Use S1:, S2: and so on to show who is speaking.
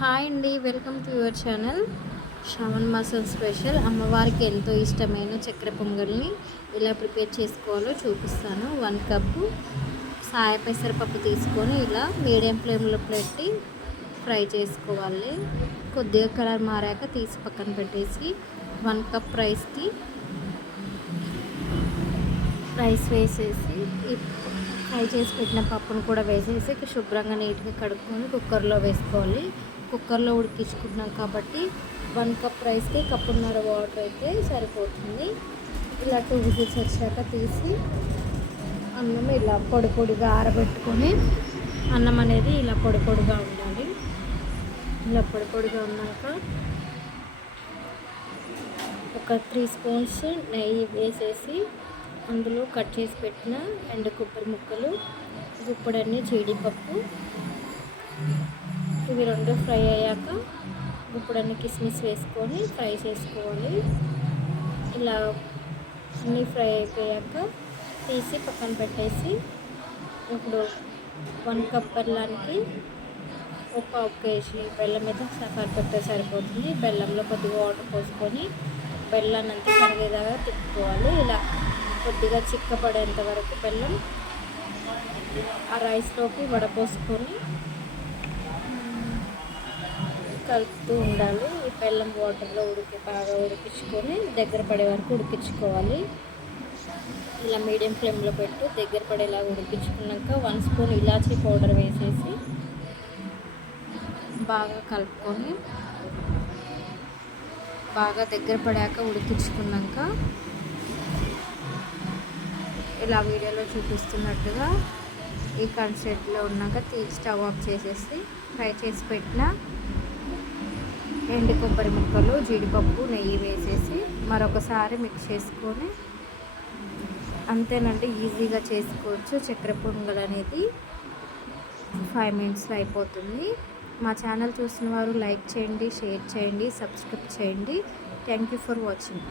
S1: Hi అండి welcome to your channel Shravana మాసం special అమ్మవారికి ఎంతో ఇష్టమైన చక్కెర పొంగల్ని ఎలా ప్రిపేర్ చేసుకోవాలో చూపిస్తాను. వన్ కప్పు సాయ పెసరపప్పు తీసుకొని ఇలా మీడియం ఫ్లేమ్లో పెట్టి ఫ్రై చేసుకోవాలి. కొద్దిగా కలర్ మారాక తీసి పక్కన పెట్టేసి వన్ కప్ రైస్కి రైస్ వేసేసి ఫ్రై చేసి పెట్టిన పప్పును కూడా వేసేసి శుభ్రంగా నీట్గా కడుక్కొని కుక్కర్లో వేసుకోవాలి. కుక్కర్లో ఉడికించుకుంటున్నాం కాబట్టి వన్ కప్ రైస్కి కప్పున్నర వాటర్ అయితే సరిపోతుంది. ఇలా టూ విజిల్స్ వచ్చాక తీసి అన్నం ఇలా పొడి పొడిగా ఆరబెట్టుకొని అన్నం అనేది ఇలా పొడి పొడిగా ఉండాలి. ఇలా పొడి పొడిగా ఉన్నాక ఒక త్రీ స్పూన్స్ నెయ్యి వేసేసి అందులో కట్ చేసి పెట్టిన ఎండు కొబ్బరి ముక్కలు గుప్పడన్ని జీడిపప్పు ఇవి రెండు ఫ్రై అయ్యాక గుప్పడన్ని కిస్మిస్ వేసుకొని ఫ్రై చేసుకోవాలి. ఇలా అన్నీ ఫ్రై అయిపోయాక తీసి పక్కన పెట్టేసి ఇప్పుడు వన్ కప్ బెల్లానికి ఒక పావు కేజీ బెల్లం మీద సఫర్ పెట్టే సరిపోతుంది. బెల్లంలో కొద్దిగా వాటర్ పోసుకొని బెల్లాన్ని అంతా కరిగేదాకా తిప్పుకోవాలి. ఇలా కొద్దిగా చిక్కపడేంత వరకు బెల్లం ఆ రైస్లోకి వడపోసుకొని కలుపుతూ ఉండాలి. ఈ బెల్లం వాటర్లో ఉడికి బాగా ఉడికించుకొని దగ్గర పడే వరకు ఉడికించుకోవాలి. ఇలా మీడియం ఫ్లేమ్లో పెట్టు దగ్గర పడేలా ఉడికించుకున్నాక వన్ స్పూన్ ఇలాచీ పౌడర్ వేసేసి బాగా కలుపుకొని బాగా దగ్గర పడాక ఉడికించుకున్నాక ఇలా వీడియోలో చూపిస్తున్నట్టుగా ఈ కన్సెప్ట్లో ఉన్నాక తీసి స్టవ్ ఆఫ్ చేసేసి ఫ్రై చేసి పెట్టిన ఎండు కొబ్బరి ముక్కలు జీడిపప్పు నెయ్యి వేసేసి మరొకసారి మిక్స్ చేసుకొని అంతేనండి ఈజీగా చేసుకోవచ్చు. చక్కెర పొంగల్ అనేది ఫైవ్ మినిట్స్లో అయిపోతుంది. మా ఛానల్ చూసిన వారు లైక్ చేయండి షేర్ చేయండి సబ్స్క్రైబ్ చేయండి. Thank you for watching.